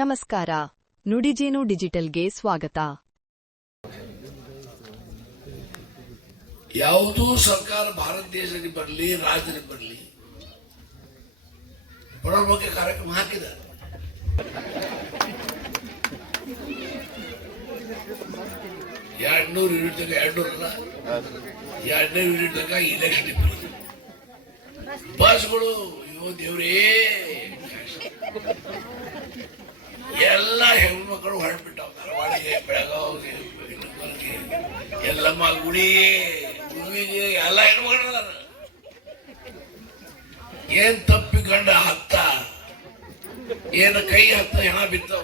ನಮಸ್ಕಾರ. ನುಡಿಜೇನು ಡಿಜಿಟಲ್ಗೆ ಸ್ವಾಗತ. ಯಾವುದೂ ಸರ್ಕಾರ ಭಾರತ ದೇಶದಲ್ಲಿ ಬರಲಿ, ರಾಜ್ಯದಲ್ಲಿ ಬರಲಿ, ಬಡವರ ಬಗ್ಗೆ ಕಾರ್ಯಕ್ರಮ ಹಾಕಿದ್ದಾರೆ. $200 ಯೂನಿಟ್ ತನಕ, 200 ಅಲ್ಲ, 200 ಯೂನಿಟ್ ತನಕ ಇಲೆಕ್ಷನ್ ಇತ್ತು. ಬಸ್ಗಳು ಅಯ್ಯೋ ದೇವ್ರೇ, ಎಲ್ಲ ಹೆಣ್ಮಕ್ಳು ಹೊರಟ್ಬಿಟ್ಟಾವ. ಧಾರವಾಡಿಗೆ, ಬೆಳಗಾವಿಗೆ, ಎಲ್ಲಮ್ಮ ಗುಡಿಗೆ, ಗುರುವಿಗೆ ಎಲ್ಲ ಹೆಣ್ಮಕ್ಳು ಅದಾರ. ಏನ್ ತಪ್ಪಿಕೊಂಡ ಹತ್ತ, ಏನ ಕೈ ಹತ್ತ ಹೆಣ ಬಿತ್ತವ,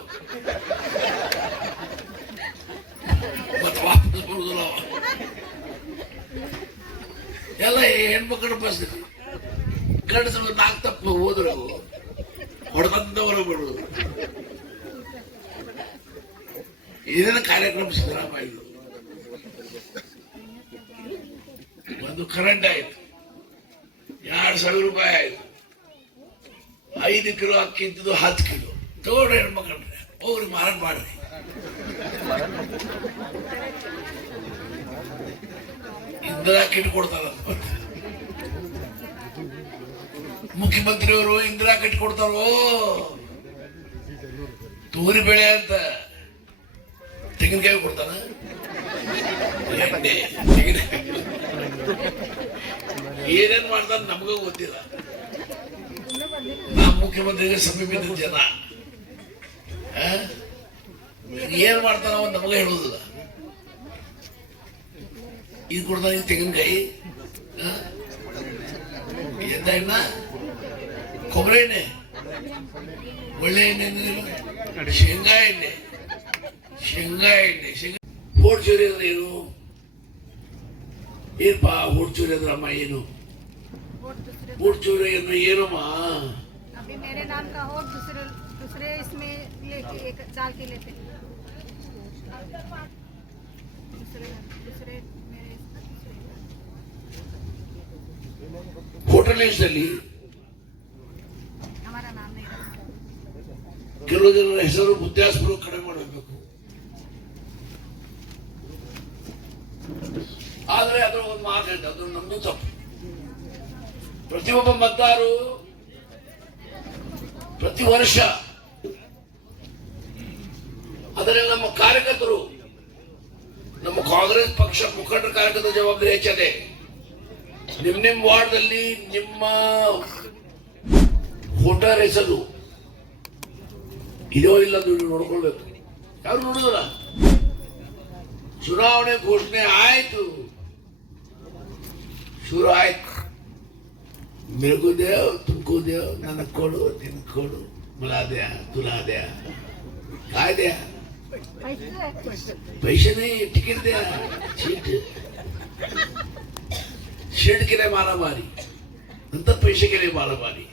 ಮತ್ ವಾಪಸ್ ಬರುದಿಲ್ಲ. ಎಲ್ಲ ಹೆಣ್ಮಕ್ಳು ಬಸ್ ಗಂಡಸರು 4 ತಪ್ಪು ಹೋದ್ರು ಹೊಡೆದಂತವರ ಬಿಡುವುದು. ಇದನ್ನ ಕಾರ್ಯಕ್ರಮ ಸಿದ್ದರಾಮಯ್ಯ ಒಂದು ಕರೆಂಟ್ ಆಯ್ತು, $2,000 ಆಯ್ತು. 5 ಕಿಲೋ ಅಕ್ಕಿ ಇದ್ದು 10 ಕಿಲೋ ತಗೊಂಡ್ರೆ ಹೆಣ್ಮಕ್ಳ್ರೆ ಹೋಗ್ರಿ ಮಾರಾಟ ಮಾಡ್ರಿ. ಇಂದಿರಾ ಕಿಟ್ ಕೊಡ್ತಾರ, ಮುಖ್ಯಮಂತ್ರಿಯವರು ಇಂದಿರಾ ಕಿಟ್ ಕೊಡ್ತಾರೋ, ತೂರಿ ಬೆಳೆ ಅಂತ ತೆಂಗಿನಕಾಯಿ ಕೊಡ್ತಾನ, ಏನೇನ್ ಮಾಡ್ತಾನ ನಮಗ ಗೊತ್ತಿಲ್ಲ. ನಾ ಮುಖ್ಯಮಂತ್ರಿಗೆ ಸಮೀಪಿದ ಜನ ಏನ್ ಮಾಡ್ತಾನ ಅವ ನಮಗ ಹೇಳುದಿಲ್ಲ. ಇದು ಕೊಡ್ತಾನ, ಈ ತೆಂಗಿನಕಾಯಿ, ಎಂತ ಎಣ್ಣ, ಕೊಬ್ಬರಿ ಎಣ್ಣೆ, ಒಳ್ಳೆ ಎಣ್ಣೆ, ಶೇಂಗಾ ಎಣ್ಣೆ, ಓಟ್ ಚೋರಿ ಅಂದ್ರೆ ಏನು? ಏನಪ್ಪ ಓಟ್ ಚೋರಿ ಅಂದ್ರಮ್ಮ ಏನು? ಓಟ್ ಚೋರಿ ಅಂದ್ರೆ ಏನಮ್ಮ? मेरे नाम का हो, दूसरे इसमें लेके एक चाल के लेते हैं, दूसरे मेरे ವೋಟರ್ ಲಿಸ್ಟ್ ಅಲ್ಲಿ हमारा नाम नहीं रहा. ಕೆಲವು ಜನರ ಹೆಸರು ವ್ಯತ್ಯಾಸಗಳು ಕಡಿಮೆ ಮಾಡಬೇಕು. ಆದ್ರೆ ಅದ್ರ ಒಂದು ಮಾತು ಹೇಳ್ತಾರೆ, ಅದು ನಮ್ದು ತಪ್ಪು. ಪ್ರತಿಯೊಬ್ಬ ಮತದಾರರು ಪ್ರತಿ ವರ್ಷ ಅದರಲ್ಲಿ ನಮ್ಮ ಕಾರ್ಯಕರ್ತರು, ನಮ್ಮ ಕಾಂಗ್ರೆಸ್ ಪಕ್ಷ ಮುಖಂಡರ ಕಾರ್ಯಕರ್ತರ ಜವಾಬ್ದಾರಿ ಹೆಚ್ಚದೆ. ನಿಮ್ಮ ವಾರ್ಡ್ನಲ್ಲಿ ನಿಮ್ಮ ವೋಟರ್ ಹೆಸರು ಇದೋ ಇಲ್ಲ ನೋಡ್ಕೊಳ್ಬೇಕು. ಯಾರು ನೋಡುದಿಲ್ಲ. ಚುನಾವಣೆ ಘೋಷಣೆ ಆಯ್ತು, ಶುರು ಆಯ್ತು. मेरे देव, तुमको देव, ನನಗೆ ಕೊಡು, ನಿನಗೆ ಕೊಡು, ಮುಲಾದ್ಯಾ ತುಲಾದ್ಯಾ काय द्या, पैसे नाही, तिकीट द्या, शीट केले मारामारी, नंतर पैसे केले मारामारी.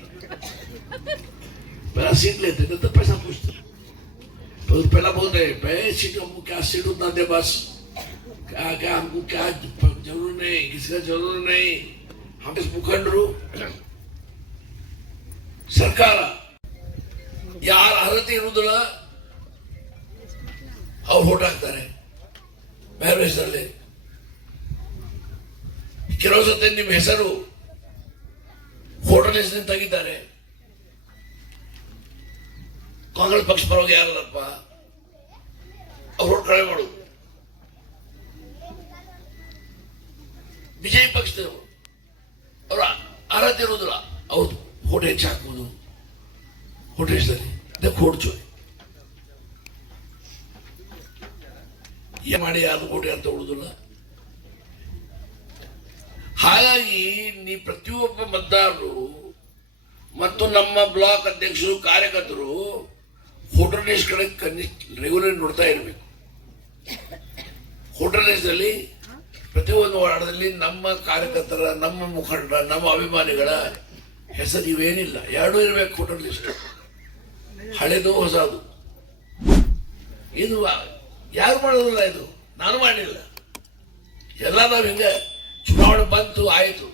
पहला सीट लेते, नंतर पैसा पूछते. पहला बोलते सीट, हमको क्या सीट उतना दे, बस क्या क्या हमको क्या जरूर नहीं, किसी का जरूर नहीं. हम इस मुखंडರು ಸರ್ಕಾರ ಯಾರ ಅರ್ಹತೆ ಇರುವುದಿಲ್ಲ ಅವ್ರು ವೋಟ್ ಹಾಕ್ತಾರೆ. ಬೇರೆ ಹೆಸರಲ್ಲಿ ಕೆಲವು ಸತಿ ನಿಮ್ಮ ಹೆಸರು ವೋಟರ್ ಲಿಸ್ಟ್ ತೆಗಿತಾರೆ. ಕಾಂಗ್ರೆಸ್ ಪಕ್ಷ ಪರವಾಗಿ ಯಾರಲ್ಲಪ್ಪ ಅವ್ರು ವೋಟ್ ಕಡಿಮೆ ಮಾಡುದು. ಬಿಜೆಪಿ ಪಕ್ಷದವರು ಅವರ ಅರ್ಹತೆ ಇರುವುದಿಲ್ಲ, ಅವ್ರದ್ದು ವೋಟ್ ಹೆಚ್ಚು ಹಾಕುವುದು. ವೋಟ್ ಹೆಸರಲ್ಲಿ ಇದಕ್ಕೆ ವೋಟ್ ಚೋರಿ ಮಾಡಿ ಯಾರು ವೋಟ್ ಅಂತ ಉಳಿದಿಲ್ಲ. ಹಾಗಾಗಿ ನೀ ಪ್ರತಿಯೊಬ್ಬ ಮತದಾರರು ಮತ್ತು ನಮ್ಮ ಬ್ಲಾಕ್ ಅಧ್ಯಕ್ಷರು, ಕಾರ್ಯಕರ್ತರು ವೋಟರ್ ಲಿಸ್ಟ್ ಕಡೆ ರೆಗ್ಯುಲರ್ ನೋಡ್ತಾ ಇರಬೇಕು. ವೋಟರ್ ಲಿಸ್ಟ್ ಅಲ್ಲಿ ಪ್ರತಿಯೊಂದು ವಾರ್ಡಲ್ಲಿ ನಮ್ಮ ಕಾರ್ಯಕರ್ತರ, ನಮ್ಮ ಮುಖಂಡರ, ನಮ್ಮ ಅಭಿಮಾನಿಗಳ ಹೆಸರು ಇವೇನಿಲ್ಲ, ಎರಡೂ ಇರಬೇಕು ವೋಟರ್ ಲಿಸ್ಟ್, ಹಳೆದು ಹೊಸದು. ಇದು ಯಾರು ಮಾಡೋದಿಲ್ಲ, ಇದು ನಾನು ಮಾಡಿಲ್ಲ. ಎಲ್ಲ ನಾವು ಹಿಂಗೆ ಚುನಾವಣೆ ಬಂತು ಆಯಿತು,